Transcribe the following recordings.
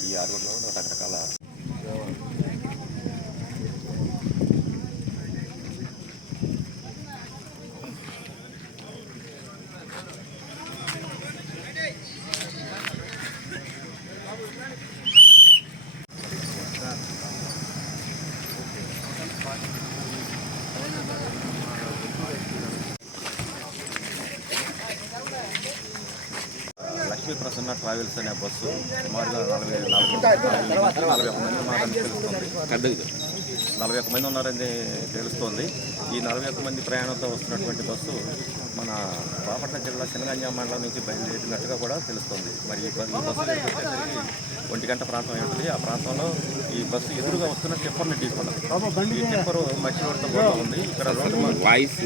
ఈ ఆరు రోజుల్లో కూడా రకరకాల లక్ష్మీ ప్రసన్న ట్రావెల్స్ అనే బస్సు సుమారుగా నలభై నలభై నలభై ఒక మంది ఉన్నారని తెలుస్తుంది నలభై ఒక్క మంది ఉన్నారని తెలుస్తోంది. ఈ నలభై ఒక్క మంది ప్రయాణంతో వస్తున్నటువంటి బస్సు మన బాపట్ల జిల్లా శనగంజా మండలం నుంచి బయలుదేరినట్టుగా కూడా తెలుస్తుంది. మరి ఈ బస్సు వచ్చేసరికి ఒంటి గంట ప్రాంతం ఉంటుంది. ఆ ప్రాంతంలో ఈ బస్సు ఎదురుగా వస్తున్న టిప్పర్ని ఢీకొన్నది ఈ టిప్పరు మధ్య రోడ్డుతో కూడా ఉంది. ఇక్కడ రోడ్డు వాయిస్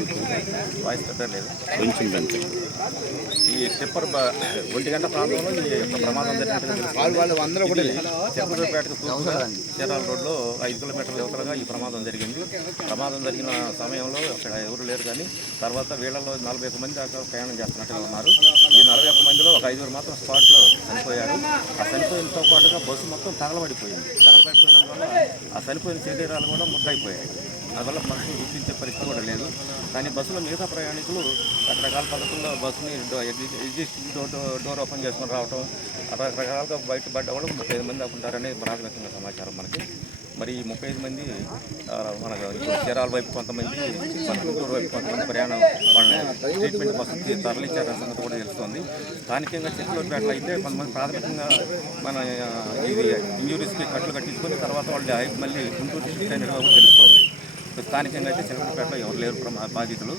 వాయిస్ కట్టలేదు కొంచెం పెంచండి ఈ టిప్పర్ బ- ఒంటి గంట ప్రాంతంలో ఈ యొక్క ప్రమాదం జరిగినట్టుగా తెలుస్తుంది. తూర్పుగా చీరాల రోడ్లో ఐదు కిలోమీటర్ల యువతలుగా ఈ ప్రమాదం జరిగింది. ప్రమాదం జరిగిన సమయంలో అక్కడ ఎవరు లేరు కానీ తర్వాత వీళ్ళలో నలభై ఒక్క మంది దాకా ప్రయాణం చేస్తున్నట్టుగా ఉన్నారు. ఈ నలభై ఒక్క మందిలో ఒక ఐదుగురు మాత్రం స్పాట్లో చనిపోయారు. ఆ చనిపోయినతో పాటుగా బస్సు మొత్తం తగలబడిపోయింది. తగలబడిపోయిన వల్ల ఆ చనిపోయిన శరీరాలు కూడా ముద్దయిపోయాయి. అందువల్ల మనుషులు గుర్తించే పరిస్థితి కూడా లేదు. కానీ బస్సులో మిగతా ప్రయాణికులు రకరకాల పద్ధతుల్లో బస్సుని డో- ఎగ్జిస్టింగ్ డోర్ డోర్ ఓపెన్ చేసుకొని రావడం రకరకాలుగా బయటపడ్డ వాళ్ళు ముప్పై ఐదు మంది ఉంటారని ప్రాథమికంగా సమాచారం మనకి. మరి ముప్పై ఐదు మంది మన చీరాల వైపు కొంతమంది మన గుంటూరు వైపు కొంతమంది ప్రయాణం వాళ్ళని ట్రీట్మెంట్ కోసం తరలించారనే సంగతి కూడా తెలుస్తుంది. స్థానికంగా చిత్తూరుపేటలో అయితే కొంతమంది ప్రాథమికంగా మన ఇది ఇంజురీస్కి కట్లు కట్టించుకొని తర్వాత వాళ్ళు మళ్ళీ గుంటూరు డిస్ట్రిక్ట్ కూడా తెలుస్తుంది. స్థానికంగా అయితే చిలకలపేటలో ఎవరు లేరు బాధితులు.